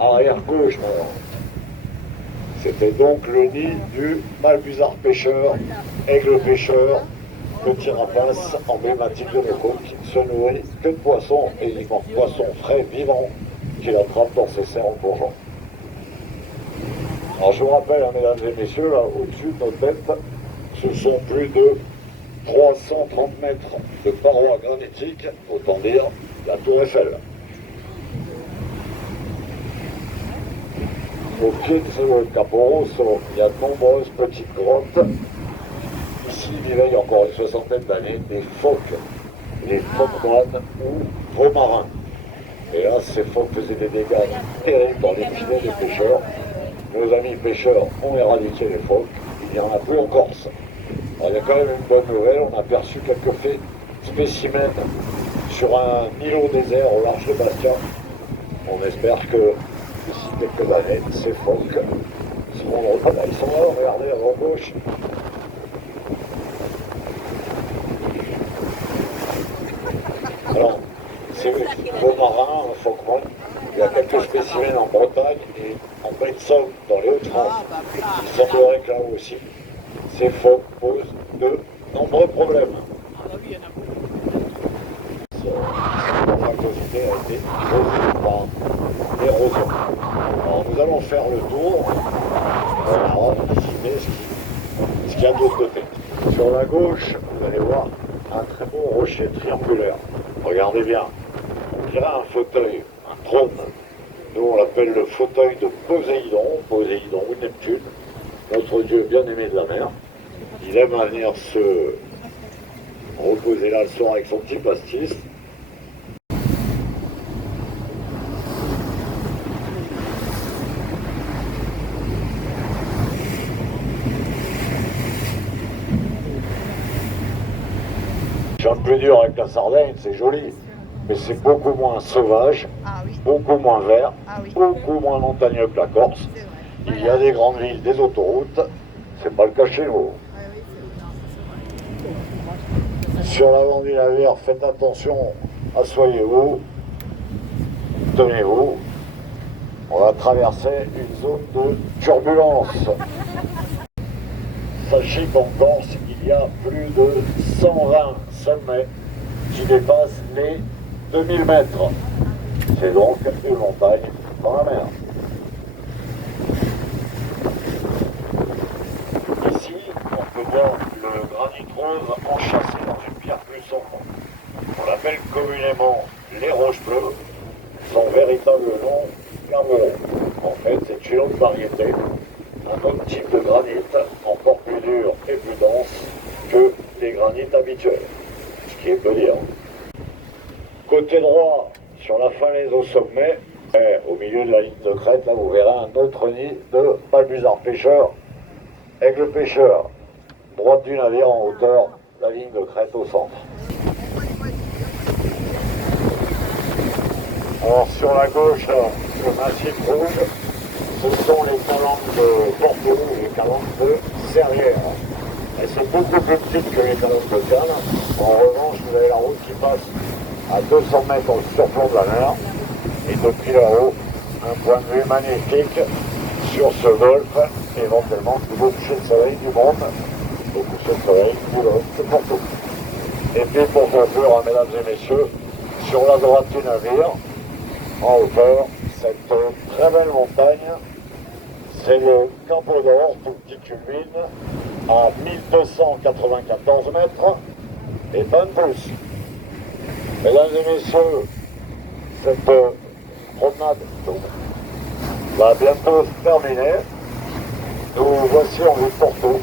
arrière gauche maintenant. C'était donc le nid du Malbuzard pêcheur, aigle pêcheur, petit rapace emblématique de nos côtes qui ne se nourrit que de poissons, et il manque poissons frais, vivants, qu'il attrape dans ses serres en plongeant. Alors je vous rappelle, mesdames et messieurs, là au-dessus de nos têtes, ce sont plus de 330 mètres de parois granitiques, autant dire la Tour Eiffel. Au pied de ce Capo Rosso, il y a de nombreuses petites grottes. Ici vivaient il y a encore une soixantaine d'années des phoques, les phoques moines ou romarins. Et là, ces phoques faisaient des dégâts terribles dans les filets des pêcheurs. Nos amis pêcheurs ont éradiqué les phoques, il n'y en a plus en Corse. Alors, il y a quand même une bonne nouvelle, on a aperçu quelques faits spécimens sur un îlot désert au large de Bastia. On espère que d'ici quelques années, ces phoques seront de retour. Ils sont là, regardez à votre gauche. Alors, c'est romarin, un phoque moine. Il y a quelques spécimens en Bretagne et en baie de Somme, dans les Hauts-de-France. Il semblerait que là aussi, ces phoques posent de nombreux problèmes. La fractosité a été causée par l'érosion. Alors nous allons faire le tour. Voilà, ici, ce qu'il y a de l'autre côté. Sur la gauche, vous allez voir un très beau rocher triangulaire. Regardez bien, on dirait un fauteuil, un trône. Nous on l'appelle le fauteuil de Poséidon, Poséidon ou Neptune, notre dieu bien-aimé de la mer. Il aime à venir se reposer là le soir avec son petit pastis. Un peu dur avec la Sardaigne, c'est joli, mais c'est beaucoup moins sauvage, beaucoup moins vert, beaucoup moins montagneux que la Corse. Il y a des grandes villes, des autoroutes, c'est pas le cas chez nous. Sur l'avant du navire, faites attention, asseyez-vous, tenez-vous. On va traverser une zone de turbulence. Sachez qu'en Corse, il y a plus de 120 sommets qui dépassent les 2000 mètres. C'est donc une montagne dans la mer. Ici, on peut voir le granit rose enchâssé dans une pierre plus sombre. On l'appelle communément les roches bleues. Son véritable nom, Cameron. En fait, c'est une autre variété, un autre type de granit, encore plus dur et plus dense que les granites habituels, ce qui est peu dire. Côté droit, sur la falaise au sommet, au milieu de la ligne de crête, là vous verrez un autre nid de Malbuzard pêcheur, aigle pêcheur, droite du navire en hauteur, la ligne de crête au centre. Alors sur la gauche, le massif rouge, ce sont les calanques de Porto, les calanques de Serrières. Elles sont beaucoup plus petites que les calanques de Cannes. En revanche, vous avez la route qui passe à 200 mètres au surplomb de la mer. Et depuis là-haut, un point de vue magnifique sur ce golfe, éventuellement plus beau coucher de soleil du monde, au coucher de soleil du golfe de Porto. Et puis pour conclure, mesdames et messieurs, sur la droite du navire, en hauteur, cette très belle montagne, c'est le Campo d'Or, tout qui culmine à 1294 mètres et 20 pouces. Mesdames et messieurs, cette promenade va bientôt se terminer. Nous voici en vue de Porto.